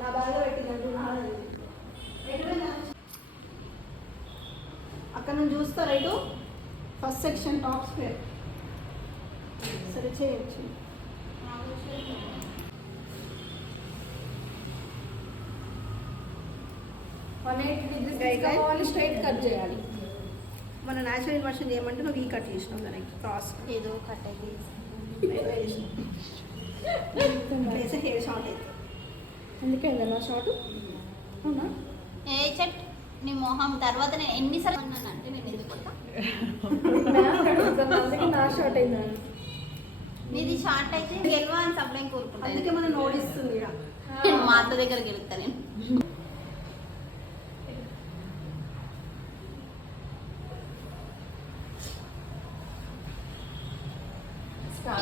నా బాగా పెట్టిందండి అక్కడ నుంచి చూస్తారా ఇటు ఫస్ట్ సెక్షన్ టాప్ స్క్వేర్ సరే చేయొచ్చు. స్ట్రైట్ కట్ చేయాలి. మన న్యాచురల్ ఇన్వర్షన్ చేయమంటే నువ్వు ఈ కట్ చేసినావు దానికి క్రాస్ ఏదో కట్ అయ్యి హెయిర్ షార్ట్ అయితే అందుకే నా షార్ట్ అవునా ఏ చెట్ నీ మొహం తర్వాత నేను ఎన్నిసార్లు అన్నాను అంటే నేను ఎందుకు కొడతా అందుకే నా షార్ట్ అయింది. నీది షార్ట్ అయితే గెలవా అని సప్లై కోరుకుంటాను. అందుకే మనం నోడిస్తుంది నేను మా అత్త దగ్గరికి వెళ్తా నేను.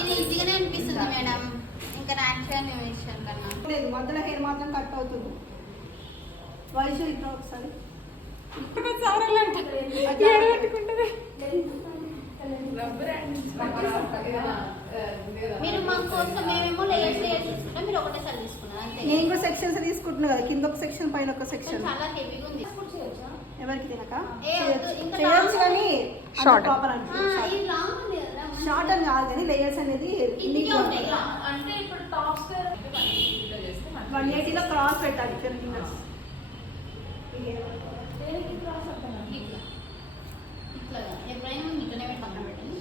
ఇది ఈజీగానే అనిపిస్తుంది మేడం, ఇంకా న్యాచురల్ విషయం కన్నా లేదు. మధ్యలో హెయిర్ మాత్రం కట్ అవుతుంది. వయసు ఇక్కడ ఒకసారి మీరు మా కోసం మేమేమో లేయర్స్ తీసుకుంటాం, మీరు ఒకటేసారి తీసుకున్నారు అంతే. నేను కూడా సెక్షన్స్ తీసుకుంటున్నా కదా, కింద ఒక సెక్షన్ పైన ఒక సెక్షన్. చాలా హెవీగా ఉంది. ఎవరికి తినక ఇంకా చేయొచ్చు కానీ షార్ట్ ప్రాపర్ ఇది లాంగ్ ఉంది కదా, షార్ట్ అని కాదు కానీ లేయర్స్ అనేది ఇందుకే ఉంటాయి. అంటే ఇప్పుడు టాప్ స్క్వేర్ 180లో క్రాస్ పెట్టాలి ఫింగర్స్. ఇట్లా ఎప్పుడైనా ఇట్లనే పక్కన పెట్టండి.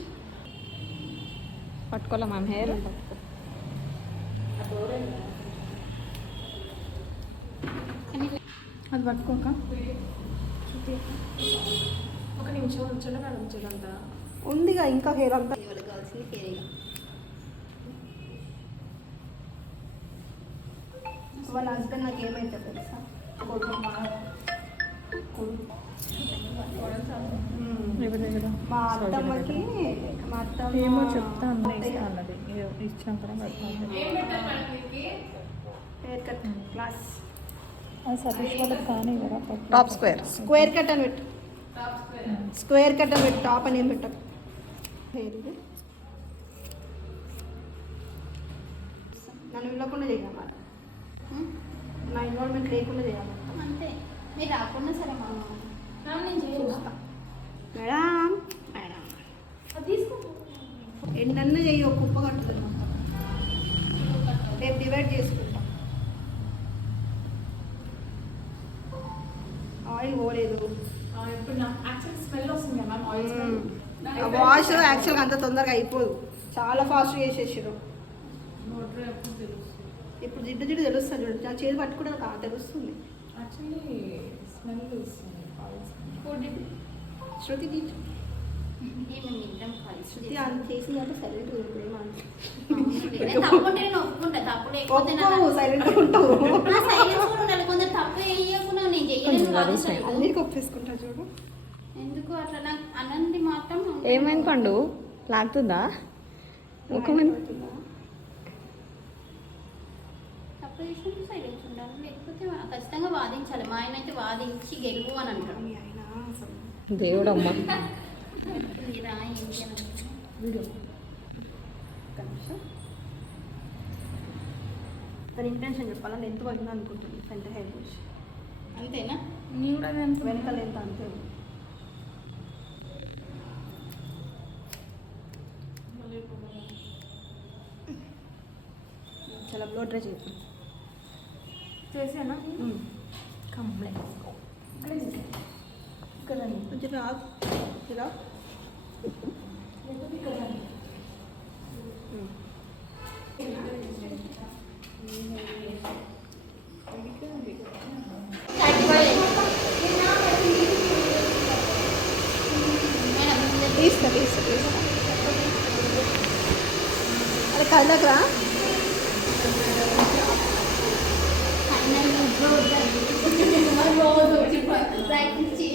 పట్టుకోలే మ్యామ్ హెయిర్ అది పట్టుకోక ఒక నిమిషం ఉంచండి మేడం. చూడంతా ఉందిగా ఇంకా హెయిర్ అంతా. ఇవాళ కావాల్సింది హెయిర్. వాళ్ళ హస్బెండ్ నాకు ఏమైతే తెలుసా, మా అత్తమ్మకి మా అత్తమ్మ ఏమో చెప్తాను అన్నది ఇచ్చాక హెయిర్ కట్ క్లాస్ సతీష్ వాళ్ళకి కానీ కదా టాప్ స్క్వేర్ స్క్వేర్ కట్ అని పెట్టు. స్క్వేర్ కట్ అని పెట్టు, టాప్ అని ఏం పెట్టకు. హెయిర్ ఇది నన్ను వెళ్ళకుండా చేయాలి, నా ఇన్వాల్వ్మెంట్ లేకుండా చేయాలి. అంతే, మీరు రాకుండా సరే మా నేను చేస్తా మేడం మేడం ఎన్నన్నా చెయ్యి, ఒక కుప్ప కట్టుకుంటాం. రేపు డివైడ్ చేసుకుంటాం. ఆయిల్ పోలేదు. ఇప్పుడు నాకు యాక్చువల్ స్మెల్ వస్తుంది మ్యామ్, ఆయిల్ స్మెల్. వాష్ యాక్చువల్గా అంత తొందరగా అయిపోదు, చాలా ఫాస్ట్గా చేసేసారు. ఇప్పుడు జిడ్డు జిడ్డు తెలుస్తుంది చూడు, నా చేతి పట్టుకోవడానికి తెలుస్తుంది. యాక్చువల్లీ స్మెల్ వస్తుంది ఆయిల్ స్మెల్. శృతి జిడ్డు మేము ఇద్దరం కలిసి శృతి అంత చేసి అంటే సైలెంట్ తప్పుంటే నేను ఒప్పుకుంటా, తప్పు లేకపోతే సైలెంట్ ఉంటావు. సైలెన్స్ కూడా ఉండాలి. కొందరు తప్పు వేయకుండా నేను చెయ్యలేదు వాదిస్తాను. అన్నీ ఒప్పేసుకుంటా చూడు. ఎందుకు అట్లా నాకు అన్నది మాత్రం ఏమైంది పండు లాగుతుందా ముఖం తప్పు చేసినప్పుడు సైలెన్స్ ఉండాలి, లేకపోతే ఖచ్చితంగా వాదించాలి. మా ఆయన అయితే వాదించి గెలువు అని అంటాడు. మీ ఆయన అసలు దేవుడమ్మ మీరా ఏంటి అని అంటాడు. తన ఇంటెన్షన్ చెప్పాలని ఎంత పడిందో అనుకుంటుంది. సెంటర్ హెయిర్ వాష్ అంతేనా? వెనకాల ఎంత అంతే. చాలా బ్లో డ్రై చేద్దాం. చేసానా కంప్లైంట్ కొంచెం రాదు ఇలా తీస్తా తీస్తా తీస్తా అరే కదలకరా. రోజు ప్రయత్నించి